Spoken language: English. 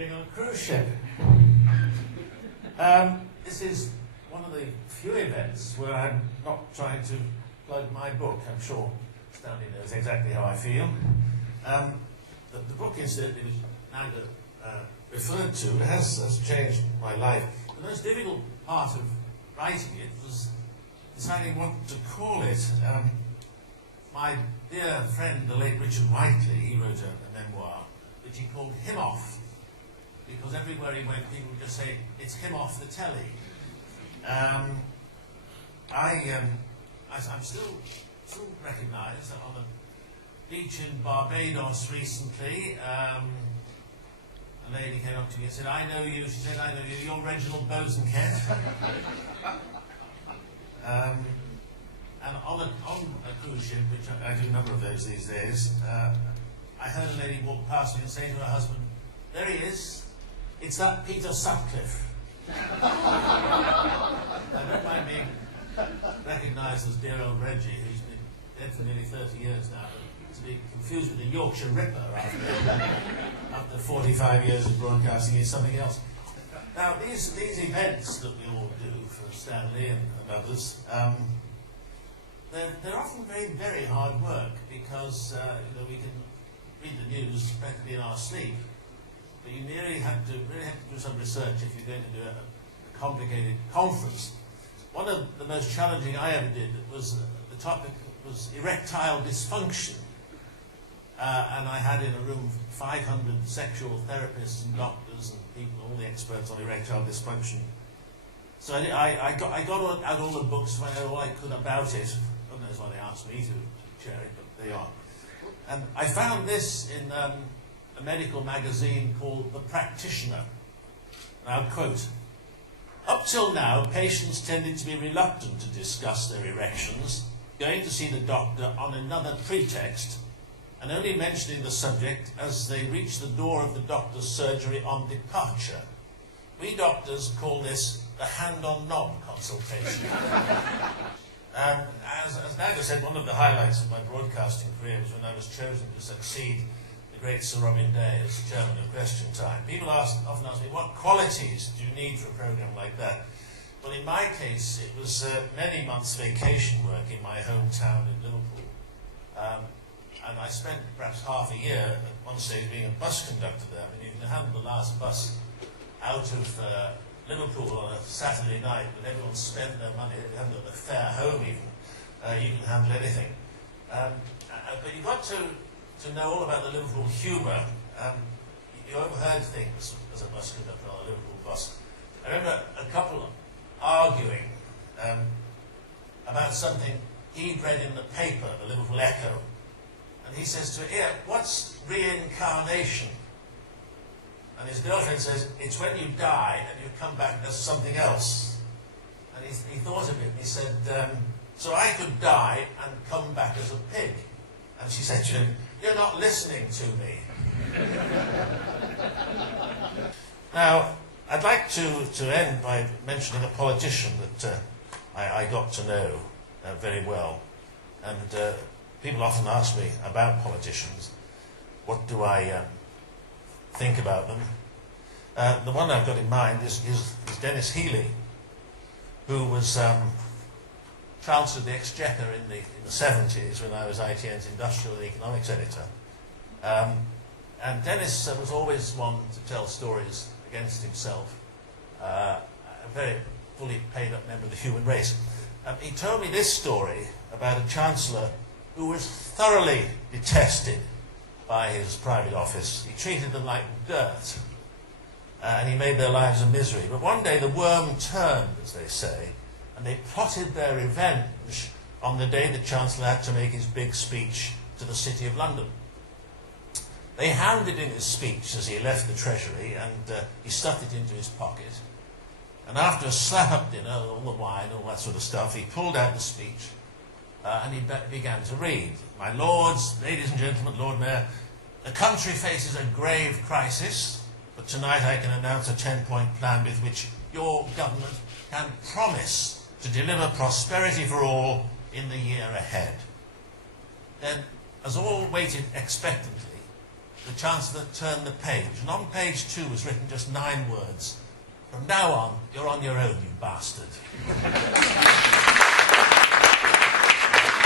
doing on a cruise ship. This is one of the few events where I'm not trying to plug my book. I'm sure Stanley knows exactly how I feel. The book, incidentally, which now referred to, has changed my life. The most difficult part of writing it was deciding what to call it. My dear friend, the late Richard Whiteley, he wrote a memoir, which he called Him Off, because everywhere he went, people would just say, it's him off the telly. I'm still recognised on the beach in Barbados recently. A lady came up to me and said, I know you. She said, I know you. You're Reginald Bosanquet. And on a cruise ship, which I do a number of those these days, I heard a lady walk past me and say to her husband, there he is. It's that Peter Sutcliffe. I don't mind being recognised as dear old Reggie, who's been dead for nearly 30 years now, but to be confused with the Yorkshire Ripper after 45 years of broadcasting is something else. Now, these events that we all do for Stanley and others, they're often very, very hard work because we can read the news practically in our sleep. But you really have to do some research if you're going to do a complicated conference. One of the most challenging I ever did was the topic was erectile dysfunction, and I had in a room 500 sexual therapists and doctors and people, all the experts on erectile dysfunction. So I got out all the books, found out all I could about it. God knows why they asked me to chair it, but they are. And I found this in a medical magazine called The Practitioner. And I'll quote, up till now, patients tended to be reluctant to discuss their erections, going to see the doctor on another pretext, and only mentioning the subject as they reach the door of the doctor's surgery on departure. We doctors call this the hand-on-knob consultation. As Naga said, one of the highlights of my broadcasting career was when I was chosen to succeed the great Sir Robin Day as chairman of Question Time. People often ask me, what qualities do you need for a programme like that? Well, in my case, it was many months' vacation work in my hometown in Liverpool. And I spent perhaps half a year at one stage being a bus conductor there. I mean, you can handle the last bus out of Liverpool on a Saturday night when everyone spent their money, they haven't got the fare home even. You can handle anything. But you've got to know all about the Liverpool humour. You overheard things as a bus conductor on a Liverpool bus. I remember a couple arguing about something he'd read in the paper, the Liverpool Echo. And he says to her, what's reincarnation? And his girlfriend says, it's when you die and you come back as something else. And he thought of it and he said, so I could die and come back as a pig. And she said to him, you're not listening to me. Now, I'd like to end by mentioning a politician that I got to know very well. And people often ask me about politicians. What do I think about them? The one I've got in mind is Dennis Healey, who was Chancellor of the Exchequer in the 70s when I was ITN's Industrial and Economics Editor. And Dennis was always one to tell stories against himself, a very fully paid up member of the human race. He told me this story about a Chancellor who was thoroughly detested by his private office. He treated them like dirt, and he made their lives a misery. But one day the worm turned, as they say, and they plotted their revenge on the day the Chancellor had to make his big speech to the City of London. They handed in his speech as he left the Treasury, and he stuffed it into his pocket. And after a slap-up dinner, all the wine, all that sort of stuff, he pulled out the speech, and he began to read. My lords, ladies and gentlemen, Lord Mayor, the country faces a grave crisis, but tonight I can announce a 10-point plan with which your government can promise to deliver prosperity for all in the year ahead. Then, as all waited expectantly, the Chancellor turned the page, and on page 2 was written just 9 words. From now on, you're on your own, you bastard.